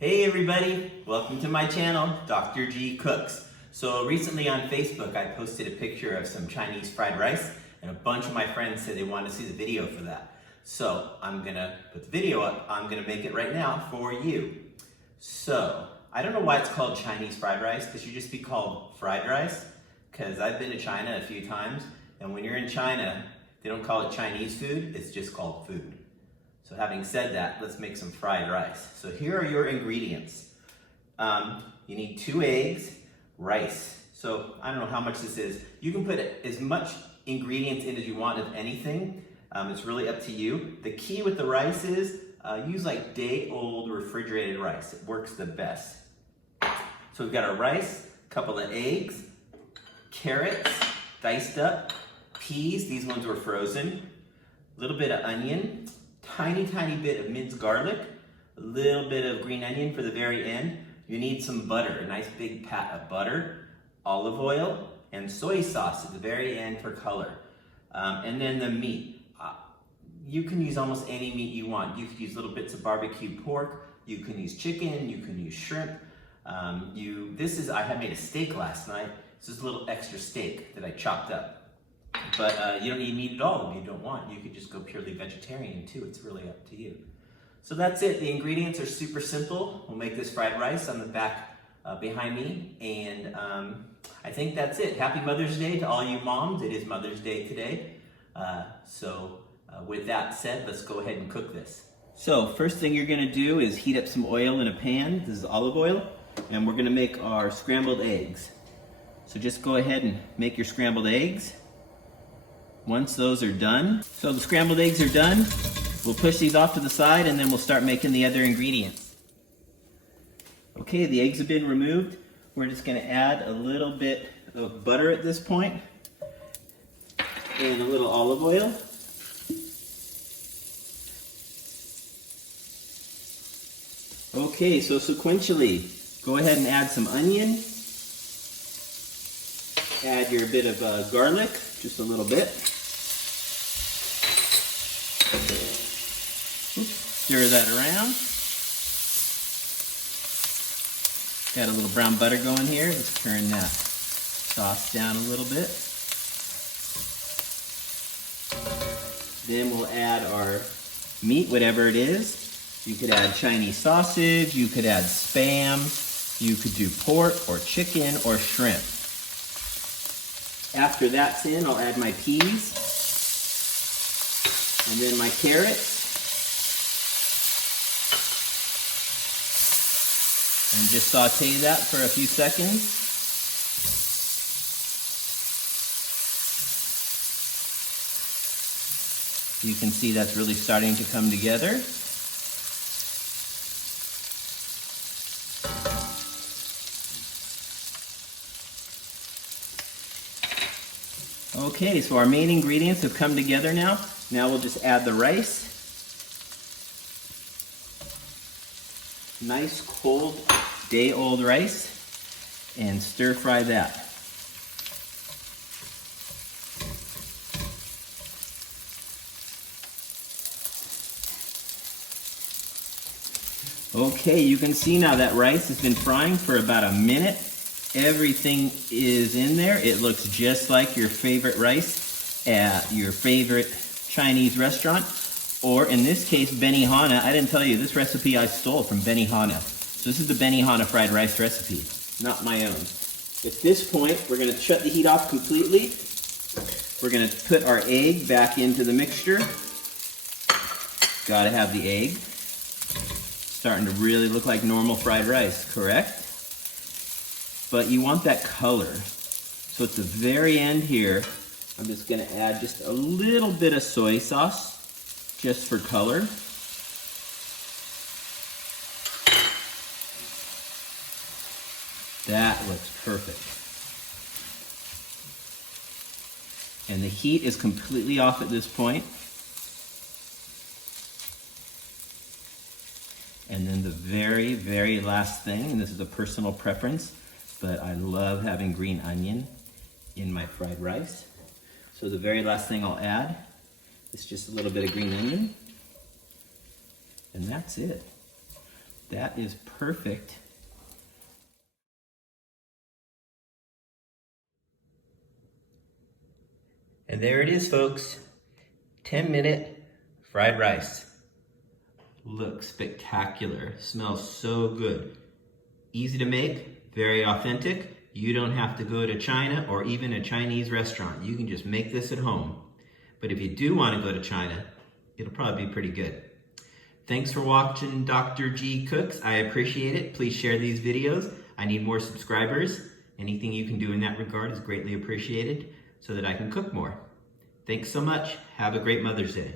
Hey everybody, welcome to my channel, Dr. G Cooks. So recently on Facebook I posted a picture of some Chinese fried rice and a bunch of my friends said they wanted to see the video for that. So I'm gonna put the video up, I'm gonna make it right now for you. So, I don't know why it's called Chinese fried rice. This should just be called fried rice, because I've been to China a few times and when you're in China, they don't call it Chinese food, it's just called food. So having said that, let's make some fried rice. So here are your ingredients. You need 2 eggs, rice. So I don't know how much this is. You can put as much ingredients in as you want of anything. It's really up to you. The key with the rice is use like day-old refrigerated rice. It works the best. So we've got our rice, a couple of eggs, carrots, diced up, peas, these ones were frozen, a little bit of onion, tiny bit of minced garlic, a little bit of green onion for the very end. You need some butter, a nice big pat of butter, olive oil, and soy sauce at the very end for color. And then the meat. You can use almost any meat you want. You could use little bits of barbecue pork, you can use chicken, you can use shrimp. I had made a steak last night. This is a little extra steak that I chopped up. But you don't need meat at all if you don't want. You could just go purely vegetarian too. It's really up to you. So that's it. The ingredients are super simple. We'll make this fried rice on the back behind me. And I think that's it. Happy Mother's Day to all you moms. It is Mother's Day today. With that said, let's go ahead and cook this. So first thing you're going to do is heat up some oil in a pan. This is olive oil. And we're going to make our scrambled eggs. So just go ahead and make your scrambled eggs. Once those are done, so the scrambled eggs are done, we'll push these off to the side and then we'll start making the other ingredients. Okay, the eggs have been removed. We're just going to add a little bit of butter at this point and a little olive oil. Okay, so sequentially, go ahead and add some onion. Add your bit of garlic, just a little bit. Stir that around. Got a little brown butter going here. Let's turn that sauce down a little bit. Then we'll add our meat, whatever it is. You could add Chinese sausage, you could add Spam, you could do pork or chicken or shrimp. After that's in, I'll add my peas and then my carrots. And just saute that for a few seconds. You can see that's really starting to come together. Okay, so our main ingredients have come together now. Now we'll just add the rice. Nice cold day-old rice and stir fry that. Okay, you can see now that rice has been frying for about a minute. Everything is in there. It looks just like your favorite rice at your favorite Chinese restaurant, or in this case, Benihana. I didn't tell you, this recipe I stole from Benihana. So this is the Benihana fried rice recipe, not my own. At this point, we're gonna shut the heat off completely. We're gonna put our egg back into the mixture. Gotta have the egg. Starting to really look like normal fried rice, correct? But you want that color. So at the very end here, I'm just gonna add just a little bit of soy sauce, just for color. That looks perfect. And the heat is completely off at this point. And then the very, very last thing, and this is a personal preference, but I love having green onion in my fried rice. So the very last thing I'll add is just a little bit of green onion. And that's it. That is perfect. And there it is, folks. 10-minute fried rice. Looks spectacular. Smells so good. Easy to make, very authentic. You don't have to go to China or even a Chinese restaurant. You can just make this at home. But if you do want to go to China, it'll probably be pretty good. Thanks for watching Dr. G Cooks. I appreciate it. Please share these videos. I need more subscribers. Anything you can do in that regard is greatly appreciated so that I can cook more. Thanks so much. Have a great Mother's Day.